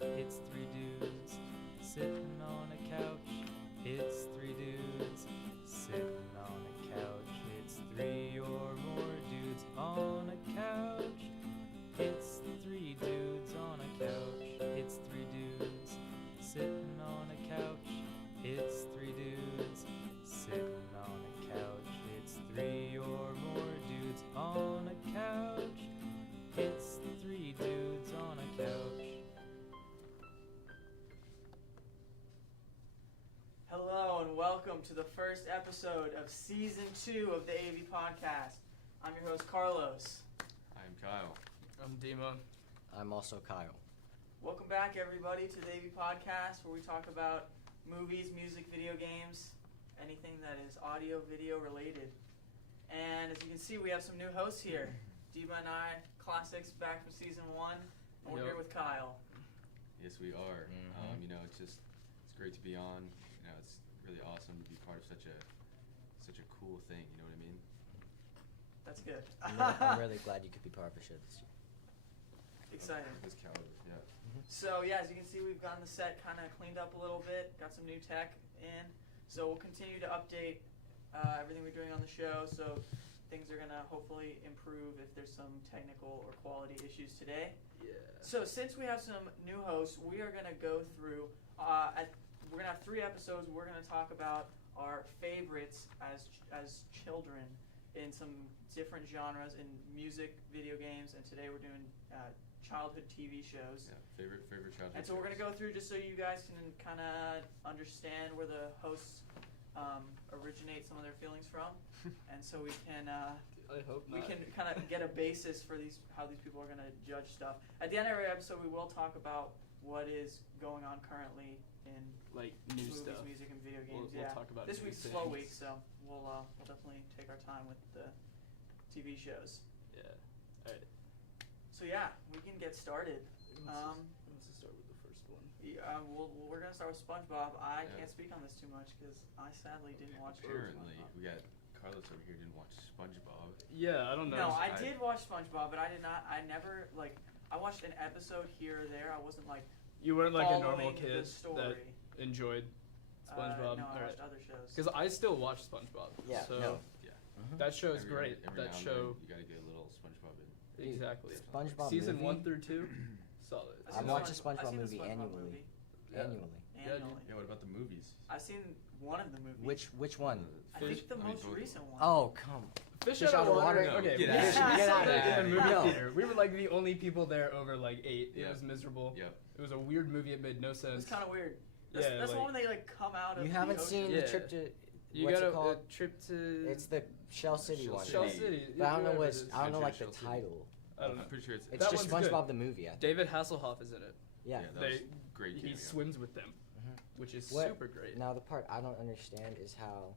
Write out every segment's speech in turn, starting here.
It's three dudes sitting on a couch. It's three dudes sitting on a couch. It's three or more dudes on a couch. It's three dudes on a couch. It's three dudes sitting on a couch. It's three dudes sitting on a couch. It's three or more dudes on a couch. It's three dudes on a couch. Hello and welcome to the first episode of Season 2 of the AV Podcast. I'm your host, Carlos. I'm Kyle. I'm Dima. I'm also Kyle. Welcome back, everybody, to the AV Podcast, where we talk about movies, music, video games, anything that is audio, video related. And as you can see, we have some new hosts here. Dima and I, classics back from Season 1, and we're here with Kyle. Yes, we are. Mm-hmm. It's great to be on. It's really awesome to be part of such a cool thing. You know what I mean? That's good. I'm really glad you could be part of the show this year. Exciting. This caliber, yeah. So yeah, as you can see, we've gotten the set kind of cleaned up a little bit, got some new tech in. So we'll continue to update everything we're doing on the show. So things are gonna hopefully improve if there's some technical or quality issues today. Yeah. So since we have some new hosts, we are gonna go through. We're gonna have 3 episodes. We're gonna talk about our favorites as children in some different genres in music, video games, and today we're doing childhood TV shows. Yeah, favorite childhood. And so we're going to go through just so you guys can kind of understand where the hosts originate some of their feelings from. And so we can I hope we not. can kind of get a basis for how these people are going to judge stuff. At the end of every episode, we will talk about what is going on currently in like new movies, stuff. music, and video games. We'll talk about this new week's slow things. week, so we'll definitely take our time with the TV shows. Yeah. All right. So yeah, we can get started. Who wants to start with the first one? Yeah, we're gonna start with SpongeBob. I Yeah. can't speak on this too much because I sadly didn't watch Apparently, SpongeBob. we got Carlos over here didn't watch SpongeBob. Yeah, I don't know. No, I did watch SpongeBob, but I did not. I never I watched an episode here or there. I wasn't like You weren't like a normal following the kid that story. enjoyed SpongeBob. No, I All watched right. other shows. Because I still watch SpongeBob. Yeah, So no. Yeah. that show is Every great. now That and show. then, you gotta get a little SpongeBob in. Dude, Exactly. SpongeBob Season movie? 1 through 2, solid. I've I seen watch the a SpongeBob I've seen the movie SpongeBob annually. movie. Yeah. Annually. Annually. Yeah. What about the movies? I've seen one of the movies. Which one? I Fish- think the I mean, most both of recent them. one. Oh, come. Fish out of water. No, Okay, get we out. saw Get out that in of the movie here. No. theater. We were like the only people there over like 8. It Yeah. was miserable. Yep. It was a weird movie. It made no It sense. was kind of weird. That's, Yeah, that's the like- one when they come out of You the haven't ocean. seen Yeah. the trip to You what's got it called? a trip to. It's the Shell City Shell one. Shell City. City. But I don't know whatever what it is. I don't know like the Shell City. title. I don't know. I'm pretty sure it's. It's That just one's SpongeBob good. the movie. I think. David Hasselhoff is in it. Yeah. that They- was great. He cameo. swims with them, Mhm. which is What- super great. Now the part I don't understand is how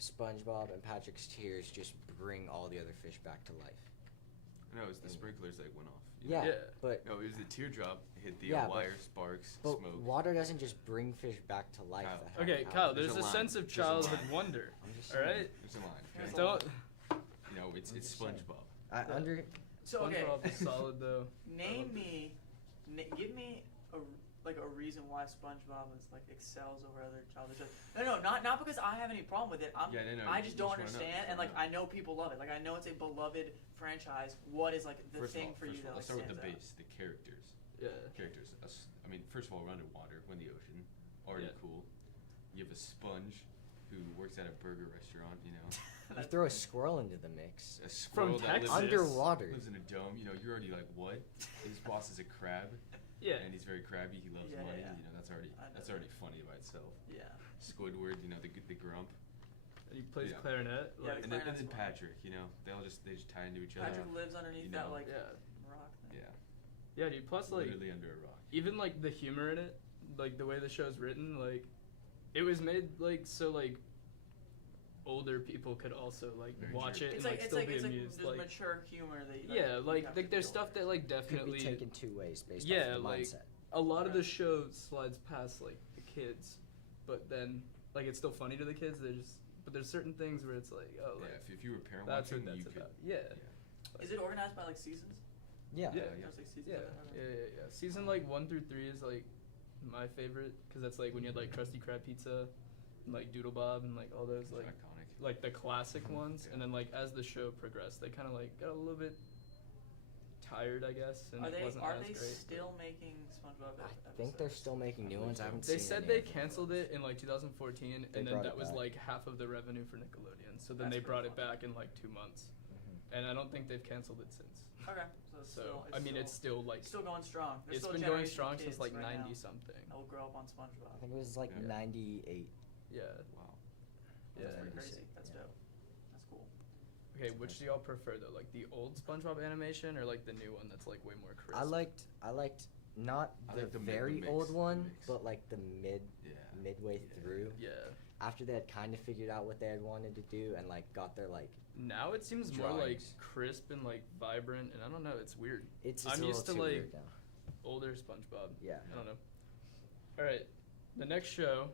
SpongeBob and Patrick's tears just bring all the other fish back to life. No, it was the sprinklers that went off. you Yeah, know? Yeah. but No, it was the teardrop hit the Yeah, but- wire, sparks, but smoke. water doesn't just bring fish back to life. Kyle. that happen Okay, out. Kyle, There's there's a a line. sense of There's a childhood line. wonder. I'm just All saying. right, There's a line. There's Okay? a line. don't. You know, it's just saying. SpongeBob. I under. So okay, SpongeBob is solid though. name me, give me a reason why SpongeBob is like excels over other childhood shows. No, not because I have any problem with it. Yeah, no, I you just just don't wanna know. understand, and like I know people love it. Like I know it's a beloved franchise. What is like the First thing of all, for you that like let's start with stands the out? base, the characters. Yeah. Characters. I mean, first of all, we're underwater, we're in the ocean. Already Yeah. cool. You have a sponge who works at a burger restaurant, you know. You throw a squirrel into the mix. A squirrel that Texas. Underwater. lives in a dome. You know, you're already like, what? His boss is a crab. Yeah. And he's very crabby. He loves Yeah, money. yeah. You know, that's I already know. funny by itself. Yeah. Squidward, you know, the grump. And he plays Yeah. clarinet. Yeah, Like, the And then clarinet's fun. Patrick, you know, they just tie into each other. Patrick lives underneath You that know. like yeah. rock thing. Yeah. Yeah, dude. Plus, like, Literally under a rock. even like the humor in it, like the way the show's written, like, it was made like so like older people could also like Very watch true. it It's and like like still be there's amused. Like, mature humor that you yeah, you like have like to there's deal stuff with. that like Could definitely be taken 2 ways based yeah, off the like mindset. a lot of the Right. show slides past like the kids, but then like it's still funny to the kids. But there's certain things where it's like, oh, like Yeah, if you were a parent that's watching, what you that's could. about. Yeah. Is it organized by like seasons? Yeah. Yeah. There's like seasons Yeah, of it. Okay. yeah. Season like 1 through 3 is like my favorite because that's like when you had like Krusty Krab pizza, and like Doodle Bob, and like all those Those are like iconic. the classic Mhm. ones. Yeah. And then like as the show progressed, they kind of like got a little bit tired, I guess, and Are it they wasn't are as they great. still making SpongeBob I episodes? think they're still making new ones. I haven't They seen said any they of them. canceled it in like 2014, They and then brought that it was back. like half of the revenue for Nickelodeon. So then That's they pretty brought it funny. back in like 2 months, Mhm. and I don't think they've canceled it since. Okay, so it's So still, I mean, it's still like still going strong. There's it's still a been going generation strong of since kids like right now 90 something. that will grow up on SpongeBob. I think it was like Yeah. 98. Yeah. Wow. Yeah. That's pretty Yeah. crazy. That's Yeah. dope. That's cool. Okay, which do y'all prefer though? Like the old SpongeBob animation or like the new one that's like way more crisp? I liked not I the like the very mix, old the one, mix. but like the Yeah. midway Yeah. through. Yeah. After they had kind of figured out what they had wanted to do and like got their like Now it seems more like Drawings. crisp and like vibrant, and I don't know. It's weird. it's I'm a used to, little too like, weird now. Older SpongeBob. Yeah. I don't know. All right, the next show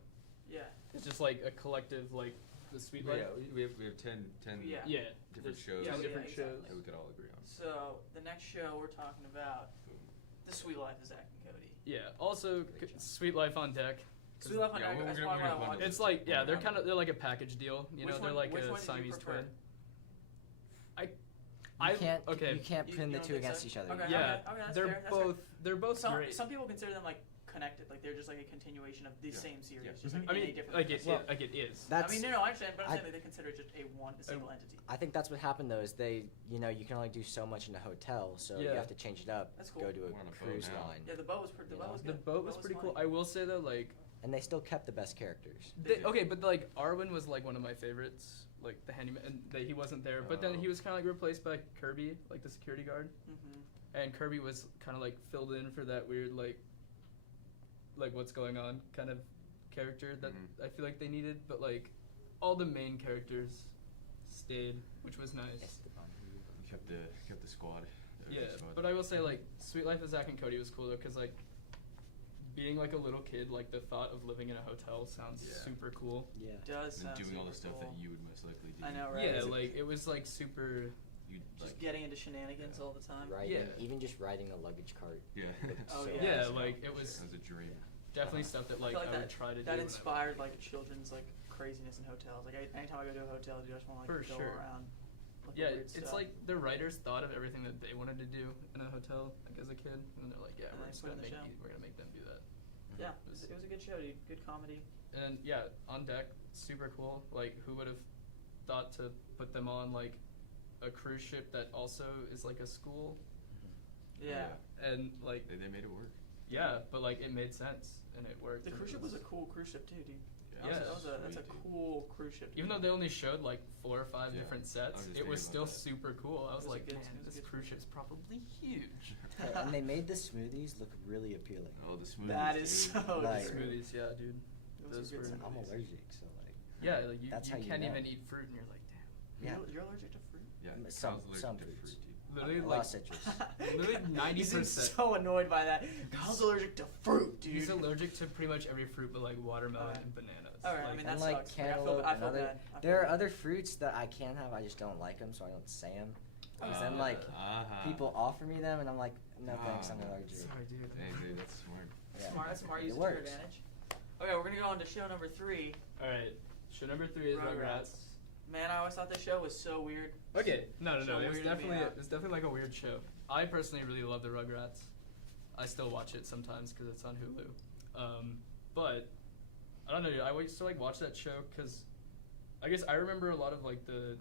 Yeah. is just like a collective like the Sweet Life. Yeah, we have 10 Yeah. Yeah. different there's shows. 10 Yeah, different exactly. shows. that we could all agree on. So the next show we're talking about, Boom. The Sweet Life of Zach and Cody. Yeah. Also, Great show. Sweet Life on Deck. Sweet Life on Yeah, Deck. we're That's gonna- probably we're why I gonna watched bundle it. It's like yeah, Yeah. they're like a package deal. You know, Which they're one- like which a one did you Siamese prefer? twin. You can't okay. you can't You- pin you the don't two think so? against each other. Okay. Yeah, that's they're fair, that's fair. both Some great. some people consider them like connected, like they're just like a continuation of the Yeah. same series, Yeah. just like I in a mean, different. like it, Well, like it is. That's I mean, no, I understand, but I'm I- saying that they consider it just a single entity. I think that's what happened though. Is they you can only do so much in a hotel, so you Yeah. have to change it up. That's cool. Go to We're on a a boat cruise now. line, Yeah, the boat was the boat was The good. boat was pretty cool. funny. I will say though, like and they still kept the best characters. okay, but like Arwen was like one of my favorites, like the handyman, and he wasn't there. But then Oh. he was kind of like replaced by Kirby, like the security guard, Mhm. and Kirby was kind of like filled in for that weird like what's going on kind of character that Mhm. I feel like they needed. But like all the main characters stayed, which was nice. Esteban. Kept the squad. Yeah, but I will say like Sweet Life of Zack and Cody was cool though, cause like being like a little kid, like the thought of living in a hotel sounds Yeah. super cool. Yeah. Does and sound doing all the super stuff cool. that you would most likely do. I know, right? Yeah, Is it- like it was like super. You Just like, getting into shenanigans Yeah. all the time. Riding, Yeah. even just riding a luggage cart. Yeah. looked Oh, so yeah. Yeah, awesome. like it was That was a dream. definitely stuff that like I feel I like would try to do. that when I- inspired like children's like craziness in hotels. Like anytime I go to a hotel, dude, I just want to like For go sure. around. Look at Yeah, weird it's stuff. like the writers thought of everything that they wanted to do in a hotel, like as a kid, and they're like, yeah, And we're they just put it gonna in the make show. we're gonna make them do that. Yeah, it was a good show, dude. Good comedy. And yeah, on deck, super cool. Like, who would have thought to put them on like a cruise ship that also is like a school, Yeah. and like They made it work. yeah, but like it made sense and it worked. The and cruise it ship was a cool cruise ship too, dude. Yeah. That's a cool cruise ship. Even though they only showed like 4 or 5 Yeah, different I sets, was just it was thinking still about that. super cool. I was It was a like, good- man, it was a this good cruise ship's probably huge. Hey, and they made the smoothies look really appealing. Oh, the smoothies. That is dude. so Like- true. Smoothies, yeah, dude. Those Those are good were- smoothies. I'm allergic, so like. Yeah, like you, That's you how you can't know. even eat fruit, and you're like, damn. Yeah. You're allergic to fruit? Yeah, Some- Kyle's allergic some to fruits. fruit, dude. Literally, A lot like of citrus. literally He seems 90%. so annoyed by that. Kyle's allergic to fruit, dude. He's allergic to pretty much every fruit, but like watermelon Alright. and bananas. Alright, I Like, mean, And that like sucks. Like, I feel cantaloupe and bad. other. I feel There are bad. other fruits that I can have. I just don't like them, so I don't say them. Because then Uh, like Uh-huh. people offer me them, and I'm like, no thanks, I'm Ah, allergic. sorry, dude. Hey, dude, that's smart. Yeah. Smart. That's smart. It Use it to your works. advantage. Okay, we're gonna go on to show number 3. All right, show number 3 is Rugrats. Man, I always thought this show was so weird. Okay, no, So it was weirded me definitely out. like a weird show. I personally really love the Rugrats. I still watch it sometimes because it's on Hulu. But I don't know, dude, I used to like watch that show because I guess I remember a lot of like the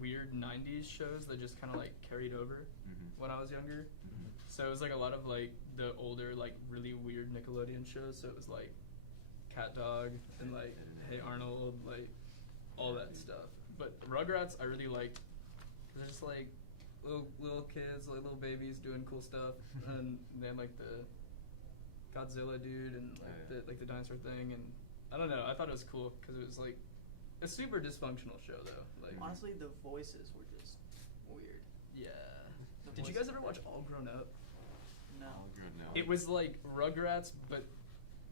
weird '90s shows that just kind of like carried over Mm-hmm. when I was younger. Mm-hmm. So it was like a lot of like the older like really weird Nickelodeon shows. So it was like Cat Dog and like Hey Arnold, like all that stuff. But Rugrats I really liked because they're just like little kids, like little babies doing cool stuff, and then like the Godzilla dude and like the dinosaur thing, and I don't know. I thought it was cool because it was like a super dysfunctional show though. Like Honestly, the voices were just weird. yeah. The Did you voices guys ever were watch weird. All Grown Up? No. All good now. It was like Rugrats, but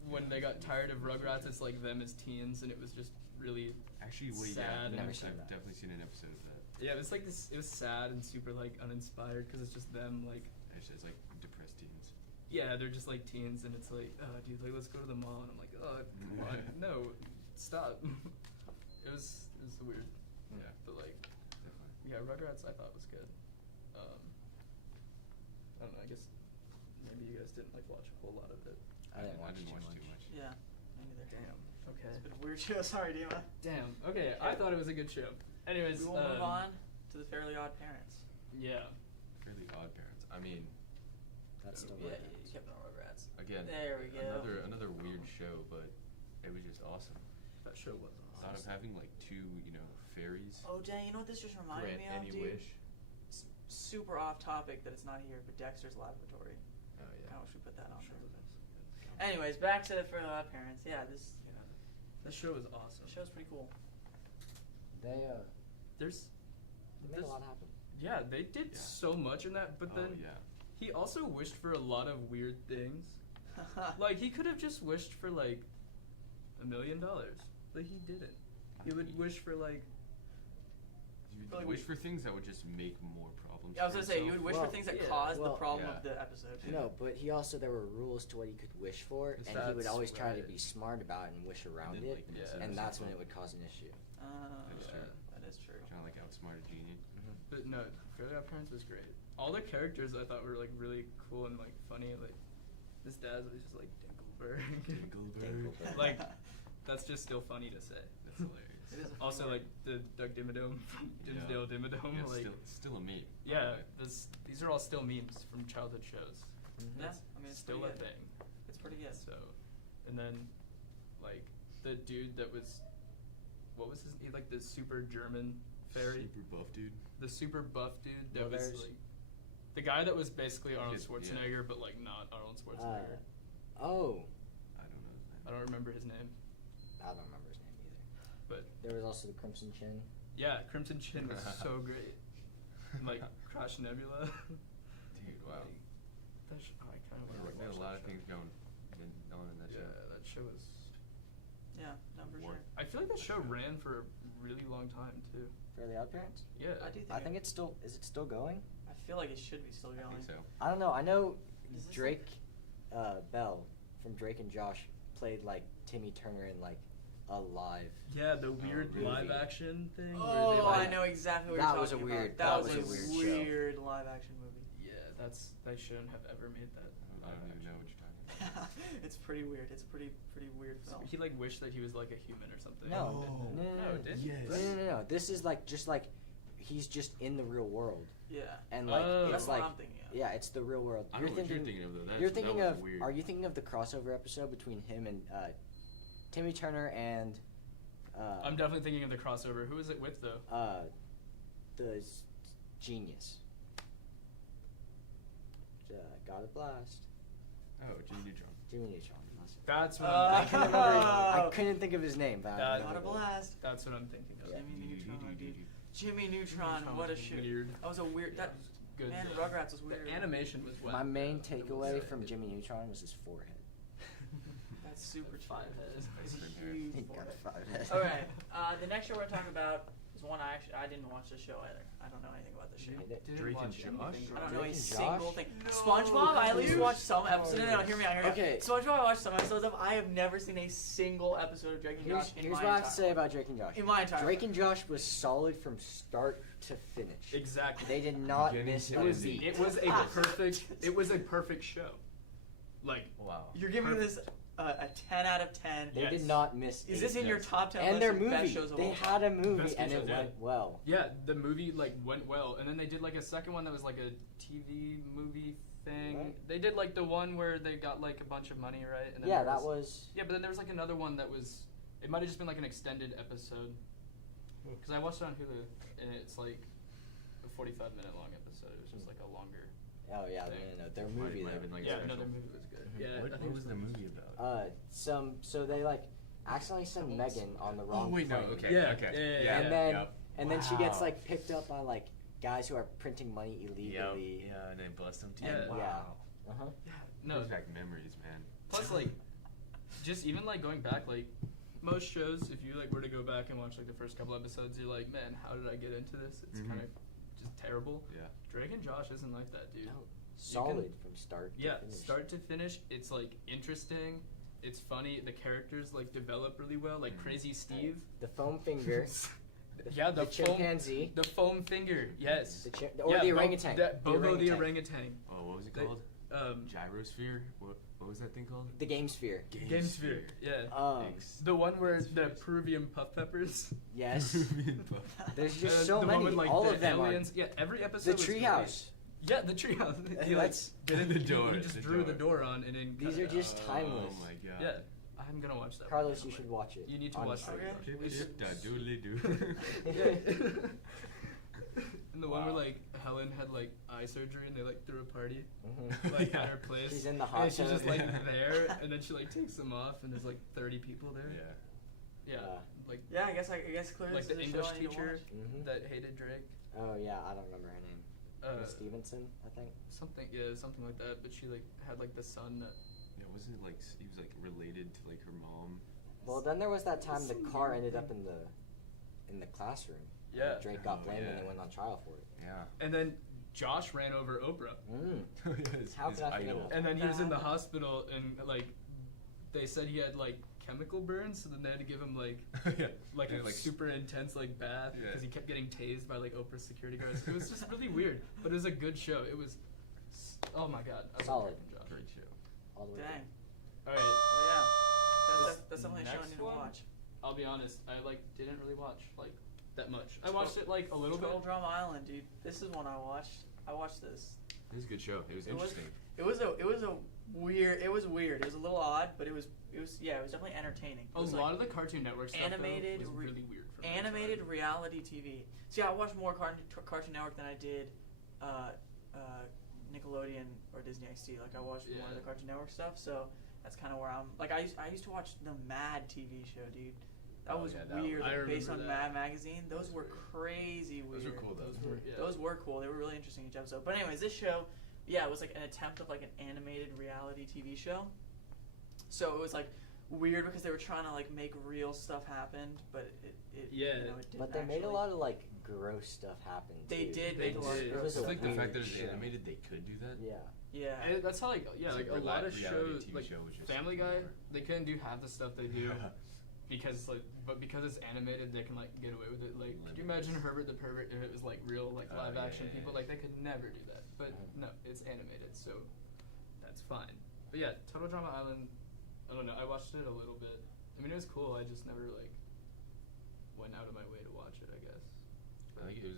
when they got tired of Rugrats, it's like them as teens, and it was just really Actually, wait, sad. yeah, and Never I've seen that. definitely seen an episode of that. yeah, it's like this. It was sad and super like uninspired because it's just them like It's like depressed teens. Yeah, they're just like teens, and it's like, oh, dude, like let's go to the mall, and I'm like, oh, come on, no, stop. it was weird. Yeah. But like, Definitely. yeah, Rugrats I thought was good. I don't know. I guess maybe you guys didn't like watch a whole lot of it. I didn't watch too too much. much. Yeah, me neither. Damn. Okay. It's been a weird show. Sorry, Dima. Damn. Okay. I thought it was a good show. Anyways, We will move on to the Fairly Odd Parents. Yeah. Fairly Odd Parents. I mean, That's still Yeah, Rugrats. you kept it on Rugrats. again, There we go. another weird show, but it was just awesome. That show was Thought of having like two, fairies. Oh, dang, you know what this just reminded grant me of, any dude? wish. Super off topic that it's not here, but Dexter's Laboratory. Oh yeah. I wish we put that on Sure there. was good. Anyways, back to the Fairly Odd Parents. Yeah, this That show was awesome. show's pretty cool. They There's made a lot happen. Yeah, they did Yeah. so much in that, but Oh, then yeah. he also wished for a lot of weird things. Like he could have just wished for like $1 million, but he didn't. He would wish for like You would Really wish weird. for things that would just make more problems. Yeah, I was for gonna say you yourself. would wish Well, for things that yeah, caused the well, problem yeah. of the episode. No, but there were rules to what he could wish for, Yes, and he would that's always try to right. be smart about it and wish around then, it, like, Yeah. mess it and up that's when yourself. it would cause an issue. That's true. That is true. Trying to like outsmart a genie. But no, Fairly Odd Parents was great. All the characters I thought were like really cool and like funny. Like his dad was just like Dinkleberg. Dinkleberg. Like that's just still funny to say. That's hilarious. It is a Also funny like the Doug Dimmadome from Dimsdale Dimmadome. Yeah, like still a meme. by the yeah, way. these are all still memes from childhood shows. Yeah, It's I mean, it's still a pretty good. thing. It's pretty good. So, and then like the dude that was, what was his? He like the super German fairy. Super buff dude. The super buff dude that Well, was there's- like the guy that was basically Arnold Yeah. Schwarzenegger, but like not Arnold Schwarzenegger. Oh, I don't know his name. I don't remember his name, I don't remember his name either. but There was also the Crimson Chin. yeah, Crimson Chin was so great. And, like Crash Nebula. Dude, wow. That I kind of There want to were a watch lot that of show. things going on in that Yeah, show. that show was. Yeah, no, for War. sure. I feel like that show ran for a really long time too. Fairly Odd Parents. Yeah. I do think. I think it's still. Is it still going? I feel like it should be still I going. think so. I don't know. I know Is this Drake Bell from Drake and Josh played like Timmy Turner in like a live. Yeah, the weird really? live action thing. where Oh, they, I like, know exactly what That you're was a talking weird- about. That that was was a a weird show. weird live action movie. Yeah, they shouldn't have ever made that. I don't even know what you're talking about. It's pretty weird. It's a pretty weird film. He like wished that he was like a human or something. No, Oh. no, no, No, no, it didn't? Yes. no. This is like just like he's just in the real world, Yeah. and like Oh. That's it's what like I'm thinking of. yeah, it's the real world. I know what you're thinking of though. You're That thinking was of. weird. Are you thinking of the crossover episode between him and Timmy Turner and I'm definitely thinking of the crossover. Who is it with though? the genius? Got a blast. Oh, Jimmy Neutron. Jimmy Neutron. That's it. That's what I I'm thinking couldn't of. remember. I couldn't think of his name. But I That- Got a remember it. blast. That's what I'm thinking of. Yeah. Jimmy Neutron, dude. Jimmy Neutron. Neutron What a was shit. weird. That was a weird. That Good. man, Rugrats was weird. The animation was wet. My main It was takeaway good. from Jimmy Neutron was his forehead. That's super Five cheap. heads. It's a Different hair. huge He got forehead. a 5 head. Okay, the next show we're gonna talk about is one I didn't watch the show either. I don't know anything about the show. Didn't Drake and watch Josh? anything I don't from know a Drake and single Josh? thing. No, SpongeBob, I at least dude. watched some episodes. No, hear me out. Okay. SpongeBob, I watched some episodes of. I have never seen a single episode of Drake and Josh in Here's my what I have entire to say about Drake and Josh. In my entire Drake life. and Josh was solid from start to finish. Exactly. They did not Beginning miss to a It was. beat. It was a perfect. It was a perfect show. Like Wow. You're giving this a 10 out of 10. They Yes. did not miss. Is a this in beat. your top 10 And list their of movie. best shows of They all had time? a movie Best and it shows, yeah. went well. yeah, the movie like went well, and then they did like a second one that was like a TV movie thing. Right. They did like the one where they got like a bunch of money, right? And then Yeah, there that was. Yeah, but then there was like another one that was. It might have just been like an extended episode. Because I watched it on Hulu, and it's like a 45-minute long episode. It was just like a longer. Oh yeah, thing. no. Their Might- movie. might have though. been, like, a Yeah, special. no, their movie was good. Yeah, I What think it was the good. movie about? So they like accidentally send Megan on the wrong. Oh wait, no. plane. Okay. Yeah, Okay. yeah, And then Yep. and then she gets Wow. like picked up by like guys who are printing money illegally. Yeah, and then bust them too. Yeah. Wow. Yeah. Uh huh. No, Brings back memories, man. plus like, just even like going back, like most shows, if you like were to go back and watch like the first couple episodes, you're like, man, how did I get into this? It's Mhm. kind of just terrible. Yeah. Drake and Josh isn't like that, dude. No. solid from start to Yeah, finish. start to finish. It's like interesting. It's funny. The characters like develop really well. Like Crazy Steve. The foam finger. Yeah, the foam- chimpanzee. The foam finger. Yes. Or the orangutan. Bobo the orangutan. Oh, what was it They- called? Gyrosphere? What was that thing called? The game sphere. Game Sphere. Yeah. Thanks. The one where That's the right. Peruvian puff peppers. Yes. There's just so the many. One with, like, All the of them aliens. are. Yeah, every episode. The was great. treehouse. Yeah, the treehouse. He, That's- The door, He just the drew the door. door on and then. These cut are it just out. timeless. Oh my god. Yeah, I'm gonna watch that. Carlos, one. you should watch it. You need to watch honestly. that. Okay. Doodly doo. And the one where Wow. like Helen had like eye surgery and they like threw a party Mhm. like Yeah. at her place. She's in the and hot she's tub. just like Yeah. there, and then she like takes them off, and there's like 30 people there. Yeah. Yeah, Yeah. like Yeah, I guess clearly like this the is a show English I need to teacher watch. Mhm. that hated Drake. Oh yeah, I don't remember her name. Miss Stevenson, I think. Something like that. But she like had like the son that. Yeah, wasn't it like he was like related to like her mom? Well, then there was that time the Some car weird ended up thing. in the classroom. Yeah. Drake got Oh, blamed and yeah. they went on trial for it. Yeah. And then Josh ran over Oprah. How could I forget about And then he was in the That- hospital, and like, they said he had like chemical burns, so then they had to give him like Yeah. like Yeah, a super intense like bath Yeah. because he kept getting tased by like Oprah's security guards. It was just really weird, but it was a good show. It was, oh my god, I love Solid. Drake and Josh. Great show. All the way Dang. All right, Well, yeah. That's This definitely a show I next need to one? watch. I'll be honest, I like didn't really watch like that much. I watched it like a little bit. Total Drama Island, dude. This is one I watched. I watched this. It was a good show. It was It was- interesting. It was a weird. It was weird. It was a little odd, but it was definitely entertaining. It A was lot like of the Cartoon Network stuff animated though, was re- really weird for me. animated reality TV. See, I watched more Cartoon Network than I did Nickelodeon or Disney XD. Like I watched more of Yeah. the Cartoon Network stuff, so that's kind of where I'm. Like I used to watch the Mad TV show, dude. That Oh, was yeah, that weird. was- I like, based on remember that. Mad Magazine, those Those were were- crazy weird. Those were cool though. Those were, yeah. Those were cool. They were really interesting each episode. But anyways, this show, yeah, it was like an attempt of like an animated reality TV show. So it was like weird because they were trying to like make real stuff happen, but it Yeah. you know, it didn't But they made a actually. lot of like gross stuff happen. They too. did They make a lot of did. It gross was a It's like the weird fact that it's show. animated, they could do that. Yeah. Yeah. And that's how like yeah, It's like like a lot of reality shows TV like show was just Family Guy, more. they couldn't do half the stuff they do Yeah. because like but because it's animated they can like get away with it. Like could you Limits. imagine Herbert the Pervert if it was like real like Oh, live yeah, action yeah, people? yeah. Like they could never do that. But no, it's animated, so that's fine. But yeah, Total Drama Island, I don't know, I watched it a little bit. I mean it was cool, I just never like went out of my way to watch it, I guess. I think it was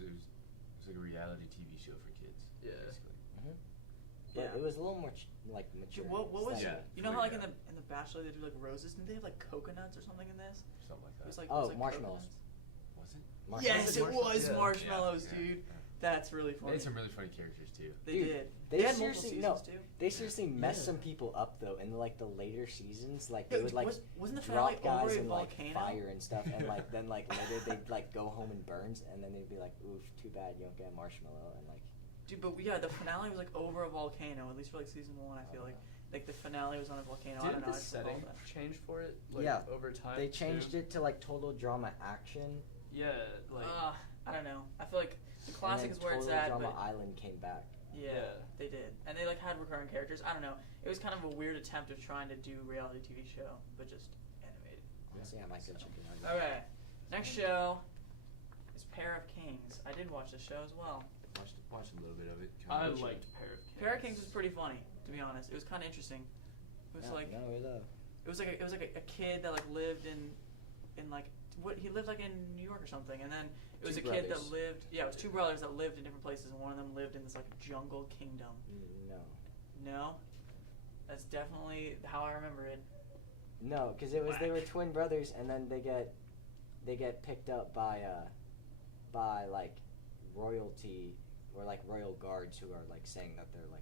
like a reality TV show for kids. Yeah. Basically. But Yeah. it was a little more like mature. Dude, what was Yeah. you know how like in Yeah. the Bachelor they do like roses? Didn't they have like coconuts or something in this? Something like It that. was like Oh, it was, like marshmallows. coconuts. Was it? Yes, it was Yeah. marshmallows, Yeah. dude. Yeah. That's really They funny. had some really funny characters too. They Dude, did. They had multiple seriously seasons too. They seriously messed Yeah. some people up though in like the later seasons. Like Yeah, they would like wasn't the drop finale over guys a in like volcano? fire and stuff, and like then like later they'd like go home in burns, and then they'd be like, "Oof, too bad you don't get a marshmallow," and like. Dude, but yeah, the finale was like over a volcano. At least for like season 1, I feel like the finale was on a volcano. I don't Didn't know. the I just recall setting that. change for it like Yeah, over time? They changed too? it to like total drama action. Yeah, like I don't know. I feel like the classic and is then where it's Total at, Drama but Island came back. yeah, Yeah. they did, and they like had recurring characters. I don't know. It was kind of a weird attempt of trying to do reality TV show, but just animated. Honestly, I might go check it out. All right, next show is Pair of Kings. I did watch this show as well. Watched a little bit of it. I Kinda liked Pair of Kings. Pair of Kings was pretty funny, to be honest. It was kind of interesting. It was Yeah, like no, it was like a kid that like lived in like what he lived like in New York or something, and then it was Two a kid that brothers. lived it was two brothers that lived in different places, and one of them lived in this like jungle kingdom. no, No, that's definitely how I remember it. no, because it was they were Whack. twin brothers, and then they get picked up by like royalty or like royal guards who are like saying that they're like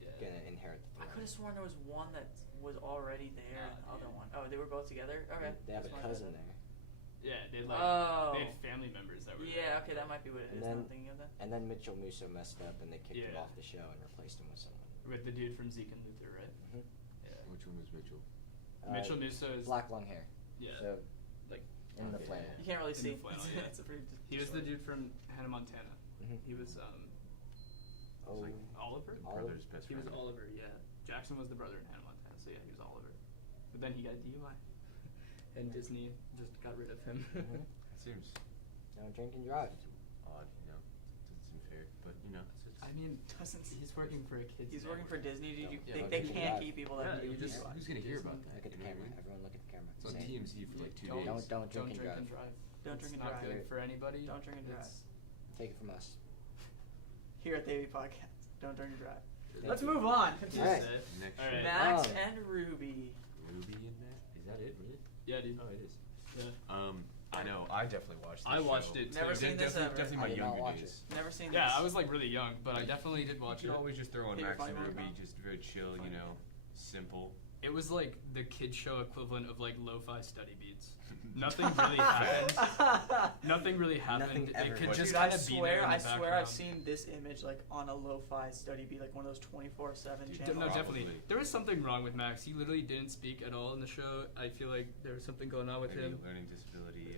Yeah. gonna inherit the I throne. could have sworn there was one that was already there, and the other one. Oh, they were both together. Okay, They have a that's my cousin bad. there, Yeah, they had, like Oh. they had family members that were Yeah, okay, that might be what it is. And now then- I'm thinking of that. and then Mitchell Musso messed up, and they kicked him Yeah. off the show and replaced him with someone. with the dude from Zeke and Luther, right? Mhm. Yeah. Which one was Mitchell? Mitchell Musso is black long hair. Yeah. So like in the Okay. flannel. You can't really In see. the flannel, yeah. It's a pretty. he was the dude from Hannah Montana. Mhm. He was Oh, like Oliver? brother's best He was friend. Oliver, yeah. Jackson was the brother in Hannah Montana, so yeah, he was Oliver. But then he got DUI. And Disney just got rid of him. Mhm. Seems Don't drink and drive. odd, you know. Doesn't seem fair, but you know. I mean, Doesn't he's working for a kid's He's working for network. Disney. Did you, Yeah, they don't can't drive. keep people that Yeah, do you just- DUI. Who's gonna hear about Disney. that? Look at the you know camera. what I mean? Everyone look at the camera. It's on Say, TMZ for like 2 Don't- days. Don't drink and drive. Don't It's drink and not drive. good for anybody. Don't drink and drive. It's- Take it from us. Here at the AV Podcast. Don't drink and drive. Thank Let's you. move on. Just Alright. say- Next Alright. show. Max Um, and Ruby. Ruby in that? Is that it? Really? Yeah, dude. Oh, it is. Yeah. I know. I definitely watched. This I watched show. it, too. Never seen this ever. Definitely I my did not younger watch days. Never seen Yeah, this. I was like really young, but I definitely did watch You it. could always just throw on Hey, Max you're and funny, Ruby, man. just very chill, you know, simple. It was like the kid show equivalent of like lo-fi study beats. Nothing really happened. Nothing really happened. Nothing ever. It could Dude, just Dude, kind I of be there swear, in the I swear, I've background. seen this image like on a lo-fi study beat, like one of those 24/7 Dude, channels. no, definitely. Probably. There was something wrong with Max. He literally didn't speak at all in the show. I feel like there was something going on with Maybe him. learning disability.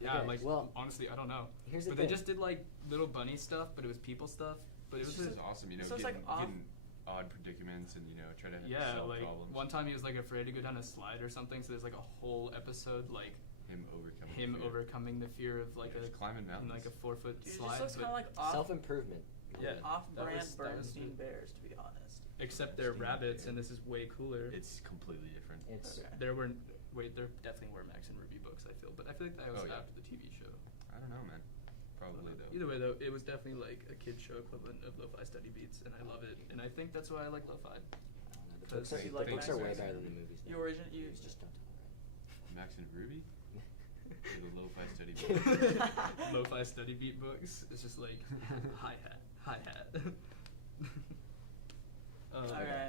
Yeah, Okay, like well, honestly, I don't know. Here's the But thing. they just did like little bunny stuff, but it was people stuff. But it was This just is awesome, you know, So it's like getting odd predicaments and, you know, try to yeah, solve like problems. one time he was like afraid to go down a slide or something. So there's like a whole episode like Him overcoming him fear. overcoming the fear of like Yeah, just climbing in mountains. like a 4-foot Dude, it slide. just looks but kind of like off, Self-improvement. Yeah. that off-brand was Bernstein good. Bears, to be honest. Except they're Steam rabbits, Bear. and this is way cooler. It's completely different. It's Okay. There were definitely were Max and Ruby books. I feel, but I feel like that was Oh, yeah. after the TV show. I don't know, man. Probably though. Either way, though, it was definitely like a kid show equivalent of lo-fi study beats, and I love it. And I think that's why I like lo-fi. I don't know, the Because books are, you the like books Max are way Max better and than the movies. You though. origin- you- Movies just don't tell it Max and Ruby? Or the lo-fi study right. Lo-fi study beat books. It's just like hi hat. Okay.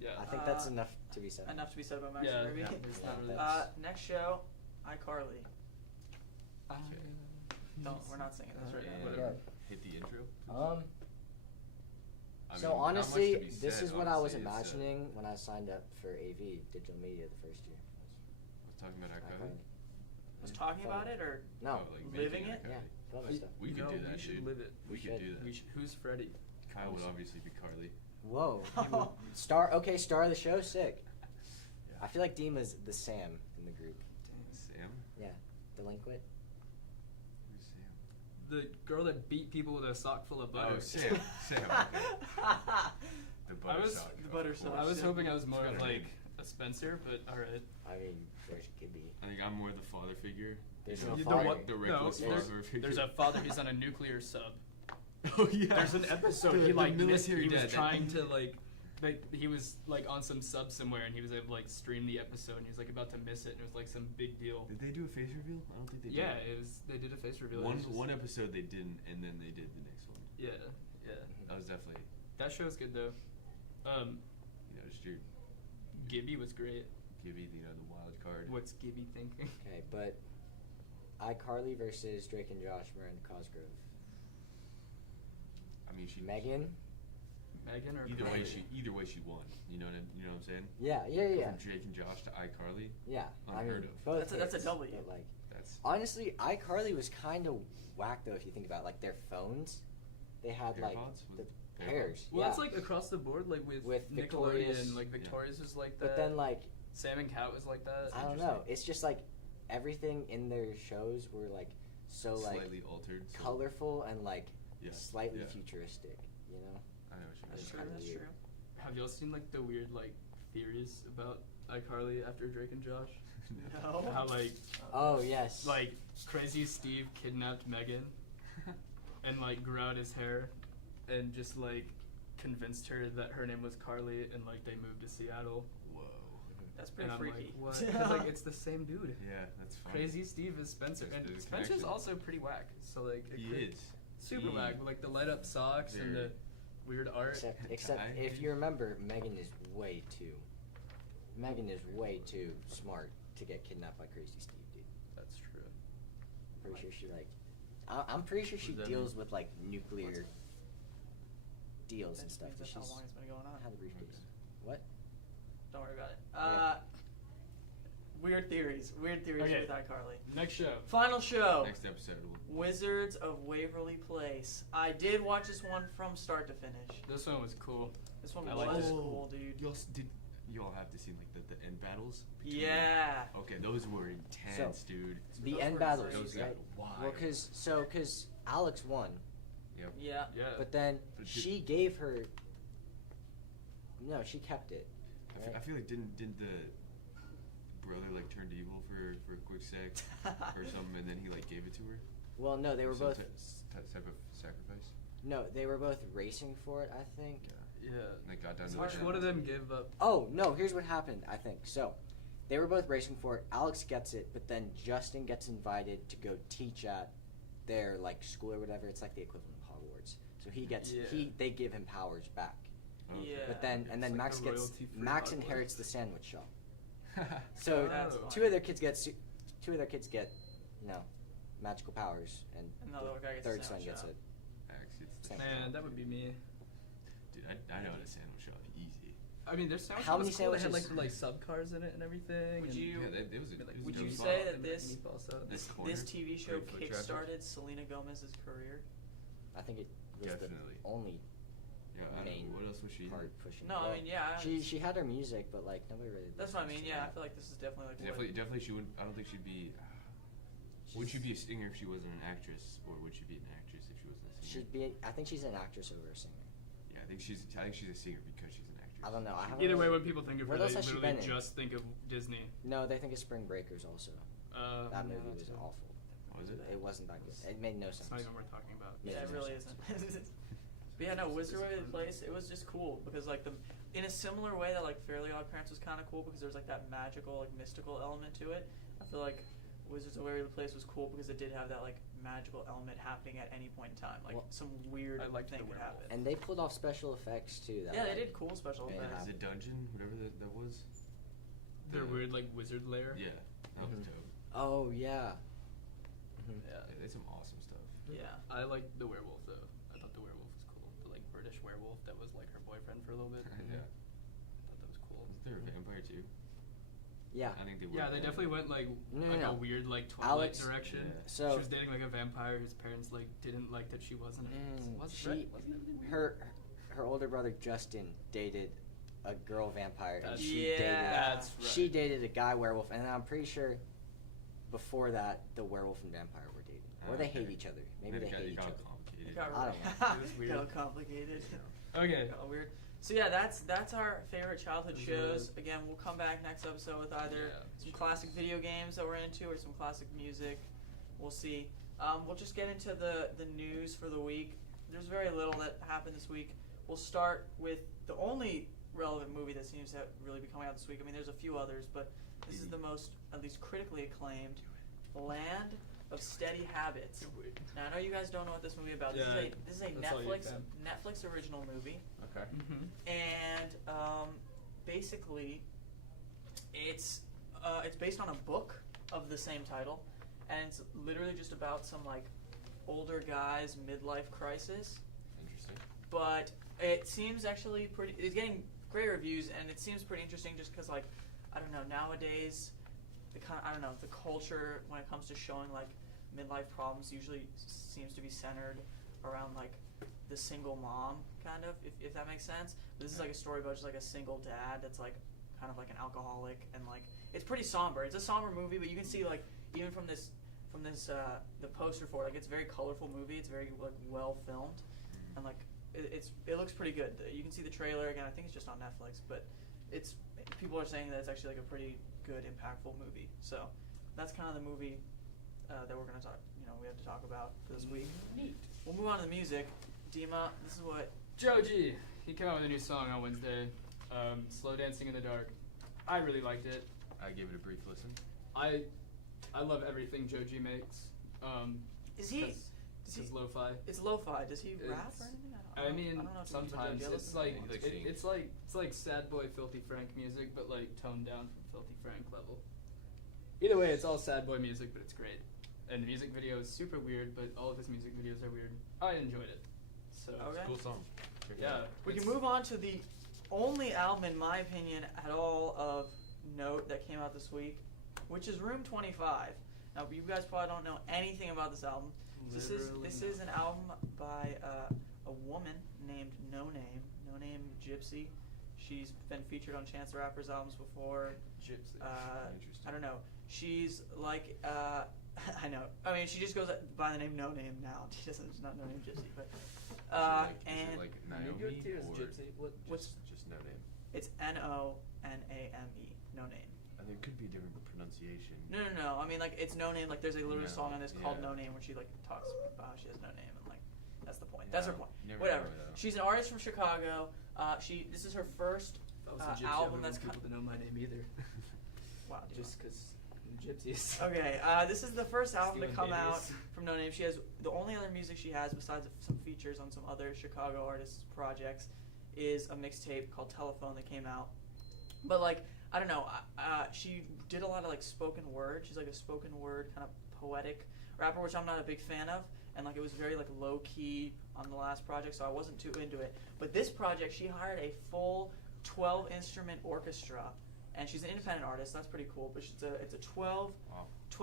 Yeah. I think that's Uh, enough to be said. Enough to be said about Max Yeah, and Ruby. yeah, there's not really- Next show, iCarly. I- Don't. We're not singing this right Yeah. now. Whatever. Hit the intro. please. I So mean, not much honestly, to be this said, is what I was honestly. It's, imagining when I signed up for AV Digital Media the first year. I was talking about I iCarly. kinda- Was talking about it or No, Oh, like living making it? yeah, iCarly. film and We- stuff. We could No, do we that, should dude. live it. We We could should. do that. Who's Freddy? Kyle would obviously be Carly. Whoa, star. Okay, star of the show, sick. Yeah. I feel like Dima's the Sam in the group. Sam? Yeah, delinquent. Who's Sam? The girl that beat people with a sock full of butter. Oh, Sam. Sam. The butter I was- sock. the of butter course. sock. I was Sam. hoping I was more It's of got a like name. a Spencer, but alright. I mean, there's Gibby. I think I'm more the father figure. There's You no know, father. The No, reckless there's- father figure. There's a father. He's on a nuclear sub. Oh yeah. There's an episode The- he the like missed. military He was dad. trying to like he was like on some sub somewhere and he was able to like stream the episode and he was like about to miss it and it was like some big deal. Did they do a face reveal? I don't think they Yeah, did. it was. They did a face reveal. It One was just- one episode they didn't, and then they did the next one. Yeah, yeah. That was definitely, That show's good though. you know, just your Gibby was great. Gibby, you know, the wild card. What's Gibby thinking? Okay, but iCarly versus Drake and Josh Miranda Cosgrove. I mean, she Megan. Megan or Either way, Carly? she won. You know what I'm saying? Yeah, Go yeah. From Drake and Josh to iCarly. Yeah, I mean, Unheard of. both That's a hits, W. But like, That's honestly, iCarly was kind of whack though if you think about it. Like their phones, they had like AirPods? the Was it pairs. Well, yeah. that's like across the board, like with With Nickelodeon, Victorious. like Yeah. Victorious was like that. But then like Sam and Cat was like that. I don't know. It's just like everything in their shows were like so like slightly altered. So colorful and like Yeah, slightly yeah. futuristic. You know. I know what you mean. That's It's true. kinda That's weird. true. Have y'all seen like the weird like theories about iCarly after Drake and Josh? No. How like Oh yes. like crazy Steve kidnapped Megan and like grew out his hair and just like convinced her that her name was Carly and like they moved to Seattle. Whoa. That's pretty And I'm freaky. like, what? 'Cause, like it's the same dude. Yeah, that's funny. Crazy Steve is Spencer, There's- and there's a Spencer's connection. also pretty whack. So like it He could- is. super He- whack with like the light up socks and the Very. weird art. Except I- if you remember, Megan is way too smart to get kidnapped by Crazy Steve, dude. That's true. Pretty sure she like. I'm pretty sure she What does that deals mean? with like nuclear deals That and just stuff. means But that's how she's long it's been going on. had the briefcase. What? Don't worry about it. Yeah. Weird theories. Weird theories Okay. with iCarly. Next show. Final show. Next episode will. Wizards of Waverly Place. Place. I did watch this one from start to finish. This one was cool. This one I was liked it. cool, dude. You all have to see like the end battles? between Yeah. them? Okay, those were intense, dude. The Those end were battles, Those crazy. got right? wild. Well, cause Alex won, Yep. Yeah. Yeah. but then But she gave her. No, she kept it. I feel like didn't the brother like turned evil for a quick sec or something, and then he like gave it to her? Well, no, they were Some both. type of sacrifice. No, they were both racing for it. I think. Yeah. And they got down to Which the one of them gave up? Oh no! Here's what happened. I think so. They were both racing for it. Alex gets it, but then Justin gets invited to go teach at their like school or whatever. It's like the equivalent of Hogwarts. So he gets Yeah. they give him powers back. Oh, okay. Yeah. But then It's and then like Max the gets royalty-free Max Hogwarts. inherits the sandwich shop. So That's Oh. fine. two of their kids get magical powers, and Another the guy gets a third son sandwich gets shop. it. Actually, it's the Same. Man, that would be me. Dude, I know how to sandwich shop easy. I mean, there's sandwiches. How many cool. They had sandwiches? like sub cars in it and everything. Would and you- Yeah, it was a, like, it was would a you good say spot. that and, this- meatball subs. This This corner, TV show great foot traffic. kick-started Selena Gomez's career. I think it was Definitely. the only Yeah, I don't main know. What else was she? part pushing. No, it. I mean, yeah. She had her music, but like nobody really. That's what I listens mean. to Yeah, I that. feel like this is definitely like Definitely, she wouldn't. I don't think she'd be. Would she She's- be a singer if she wasn't an actress, or would she be an actress if she wasn't a singer? She'd be. I think she's an actress over a singer. Yeah, I think she's a singer because she's an actress. I don't know, I haven't Either way, really- when people think of her, What they else has she literally been in? just think of Disney. No, they think of Spring Breakers also. That Yeah, movie that's was it. awful. Was it? It wasn't that good. It made no sense. It's not even worth talking about. Yeah, Yeah, it no really sense. isn't. But yeah, no, Wizard of the Place, it was just cool because like in a similar way that like Fairly Odd Parents was kind of cool because there's like that magical, like mystical element to it. I feel like Wizards of Waverly Place was cool because it did have that like magical element happening at any point in time. Like Well, some weird I liked thing the could werewolf. happen. And they pulled off special effects too. That Yeah, they like- did cool special Yeah. effects. Is it dungeon, whatever that was? Their The- weird like wizard lair. Yeah, that was Mhm. dope. Oh yeah. Mhm. Yeah. Yeah, they had some awesome stuff. Yeah. I liked the werewolf though. I thought the werewolf was cool. The like British werewolf that was like her boyfriend for a little bit. Yeah. I thought that was cool. Wasn't there a vampire too? Yeah. I think they were. Yeah, they definitely went like No, like no. a weird like Twilight Alex- direction. Yeah. So- she was dating like a vampire whose parents like didn't like that she wasn't. She, her older brother Justin dated a girl vampire, and That's- she Yeah. dated. That's right. She dated a guy werewolf, and I'm pretty sure before that the werewolf and vampire were dating, or they hate Okay. each other. Maybe Then they it got- hate it each got other. complicated. It got I really, don't know. It was weird. got complicated. Okay. Got weird. So yeah, that's our favorite childhood Mhm. shows. Again, we'll come back next episode with either Yeah, some sure. classic video games that we're into or some classic music. We'll see. We'll just get into the news for the week. There's very little that happened this week. We'll start with the only relevant movie that seems to really be coming out this week. I mean, there's a few others, but this is the most, at least critically acclaimed, Land of Steady Habits. Now I know you guys don't know what this movie is about. Yeah, This is a that's all you Netflix can. Netflix original movie. Okay. Mm-hmm. And basically, it's based on a book of the same title, and it's literally just about some like older guy's midlife crisis. Interesting. But it seems actually pretty. It's getting great reviews, and it seems pretty interesting just because like I don't know nowadays the culture when it comes to showing like midlife problems usually seems to be centered around like the single mom kind of if that makes sense. But this is like a story about just like a single dad that's like kind of like an alcoholic and like it's pretty somber. It's a somber movie, but you can see like even from this the poster for it, like it's a very colorful movie. It's very like well filmed and like it looks pretty good. You can see the trailer again. I think it's just on Netflix, but people are saying that it's actually like a pretty good, impactful movie. So that's kind of the movie that we're gonna talk. We have to talk about for this week. Neat. We'll move on to the music. Dima, this is what. Joji, he came out with a new song on Wednesday, "Slow Dancing in the Dark." I really liked it. I gave it a brief listen. I love everything Joji makes. Is he? This is lo-fi. It's lo-fi. Does he rap It's- or anything? I mean, don't know too much about sometimes Joji. I it's listen to like him. Like singing. it's like sad boy Filthy Frank music, but like toned down from Filthy Frank level. Either way, it's all sad boy music, but it's great. And the music video is super weird, but all of his music videos are weird. I enjoyed it. So Okay. Cool song. Check it yeah, out. We can it's- move on to the only album, in my opinion, at all of note that came out this week, which is Room 25. Now, you guys probably don't know anything about this album. This is an album by a woman named No Name Gypsy. She's been featured on Chance the Rapper's albums before. Gypsy. Interesting. I don't know. She's like I know. I mean, she just goes by the name No Name now. She doesn't. It's not No Name Gypsy, but Is and it like Maybe Naomi it's or Gypsy. What? just no name? it's NONAME. No Name. I think it could be a different pronunciation. No. I mean, like it's No Name. Like there's a literal No, song on this called yeah. No Name where she like talks about how she has no name and like that's the point. That's her Yeah, point. never Whatever. heard of her, though. She's an artist from Chicago. This is her first If I was a gypsy, I album wouldn't that's want people to know my name either. wow. dude. Just because gypsies. Okay, this is the first album to Stealing come out babies. from No Name. She has the only other music she has besides some features on some other Chicago artists' projects is a mixtape called Telephone that came out. But like I don't know, she did a lot of like spoken word. She's like a spoken word kind of poetic rapper, which I'm not a big fan of. And like it was very like low key on the last project, so I wasn't too into it. But this project, she hired a full 12 instrument orchestra. And she's an independent artist. That's pretty cool. But it's a 12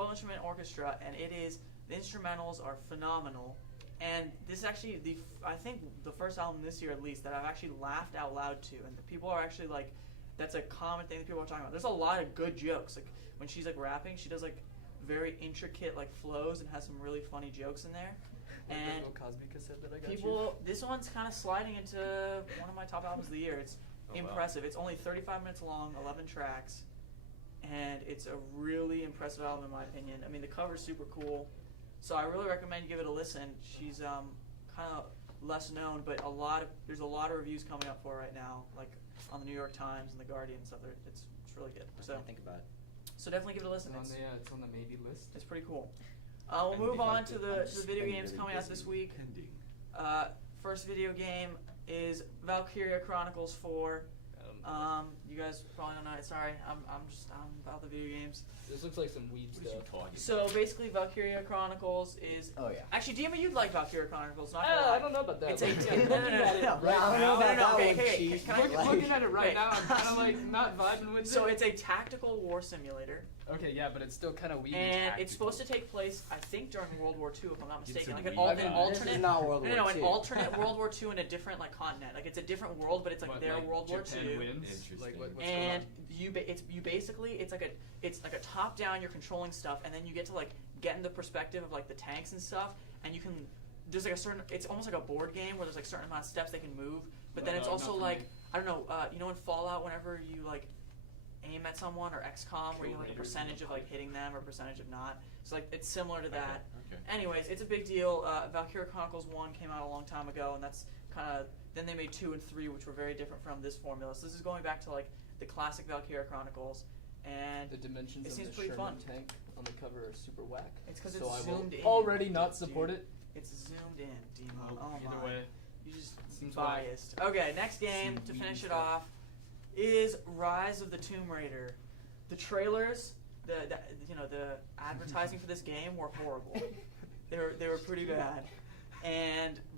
instrument orchestra, and the instrumentals are phenomenal. And this is actually I think the first album this year at least that I've actually laughed out loud to, and the people are actually like, that's a common thing that people are talking about. There's a lot of good jokes. Like when she's like rapping, she does like very intricate like flows and has some really funny jokes in there. Like And the little Cosby cassette that I got people, this one's kind of sliding into one of my top albums of the year. It's impressive. It's only 35 minutes long, 11 tracks, and it's a really impressive album in my opinion. I mean, the cover's super cool, so I really recommend you give it a listen. She's kind of less known, but there's a lot of reviews coming up for her right now, like on the New York Times and the Guardian and stuff. It's really good. So I think about it. So definitely give it a listen. It's on the maybe list. It's pretty cool. We'll move on to the video games coming out this week. Pending. First video game is Valkyria Chronicles 4. You guys probably don't know it. Sorry, I'm about the video games. This looks like some weed What are you stuff. talking So basically, Valkyria Chronicles is. Oh yeah. Actually, Dima, you'd like Valkyria Chronicles, not gonna lie. I don't know about that. It's a Looking no, at no, it no, right I don't know now- about that okay, one, okay, Chief. can I- Like- Looking at it right Wait. now, I'm kind of like not vibing with So it. it's a tactical war simulator, Okay, yeah, but it's still kind of weedy. and it's supposed to take place, I think, during World War II, if I'm not It's mistaken. a Like an, weed- an Okay, alternate. This is not World War No, II. an alternate World War II in a different like continent. Like it's a different world, but it's like What, their like World War Japan II. wins? Interesting. Like what's And going on? you basically it's like a top down. You're controlling stuff, and then you get to like get in the perspective of like the tanks and stuff, and you can. There's like a certain. It's almost like a board game where there's like certain amount of steps they can move, but then No, it's not also for like me. I don't know. You know in Fallout, whenever you like aim at someone or XCOM, where you Kill like a raiders percentage of like hitting them or percentage of not. So like it's similar to that. Okay. Anyways, it's a big deal. Valkyria Chronicles 1 came out a long time ago, and that's kind of. Then they made 2 and 3, which were very different from this formula. So this is going back to like the classic Valkyria Chronicles, and The dimensions it of seems the pretty Sherman fun. tank on the cover are super whack. It's 'cause so it's I will zoomed in. already not support Dude. it. it's zoomed in, Demo. Well, Oh either my. way, You just seems whack. biased. Okay, next game Some to weed finish it stuff. off is Rise of the Tomb Raider. The trailers, the advertising for this game were horrible. They were pretty bad,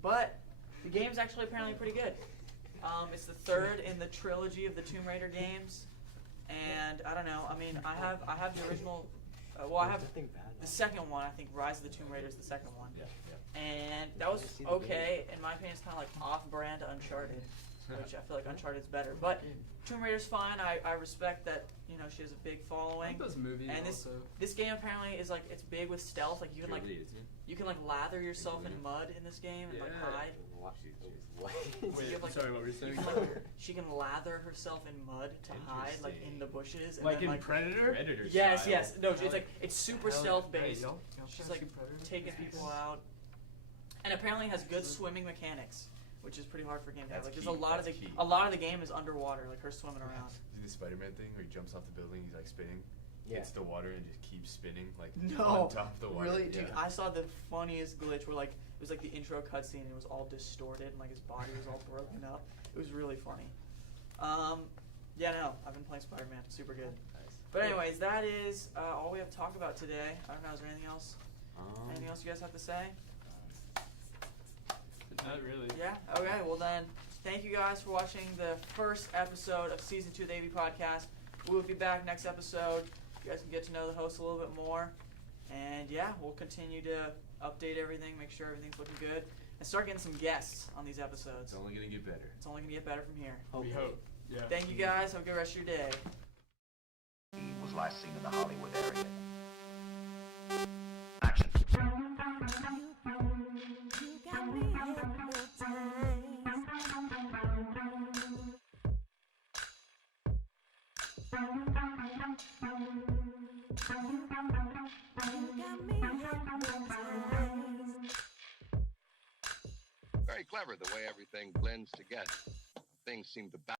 but the game's actually apparently pretty good. It's the third in the trilogy of the Tomb Raider games, and I don't know. I mean, I have the original. I have Nothing bad. the second one. I think Rise of the Tomb Raider is the second one. Yeah. And that was Did you see the okay. In my opinion, it's kind of like off-brand to Uncharted, which I feel like Uncharted's better. But Tomb Raider's fine. I respect that she has a big I following. like those movies And this also. this game apparently is like it's big with stealth. Like you can like Surely, isn't it? you can like lather yourself in mud in this game and like Yeah. hide. What? What? Wait, you have, like- sorry, what were you You saying? can, like, she can lather herself in mud to hide like in the bushes. And Like then, in like, Predator? Predator Yes, style. yes. No, it's like it's super Hell, stealth hey, based. y'all She's trying like to shoot Predator? taking people out, and apparently has good swimming mechanics, which is pretty hard for a game to have. That's Like key, there's that's key. a lot of the game is underwater, like her swimming around. See the Spider-Man thing where he jumps off the building, he's like spinning, Yeah. hits the water and just keeps spinning like No, on top of the water. really, dude. Yeah. I saw the funniest glitch where like it was like the intro cutscene and it was all distorted and like his body was all broken up. It was really funny. Yeah, no, I've been playing Spider-Man. Super good. But anyways, that is all we have to talk about today. I don't know. Is there anything else? Anything else you guys have to say? Not really. Yeah. Okay. Well then, thank you guys for watching the first episode of season 2 of the AV Podcast. We will be back next episode. You guys can get to know the host a little bit more, and yeah, we'll continue to update everything, make sure everything's looking good, and start getting some guests on these episodes. It's only gonna get better. It's only gonna get better from here. We hope. Yeah. Thank you guys. Have a good rest of your day. He was last seen in the Hollywood area. Action. Very clever the way everything blends together. Things seem to balance.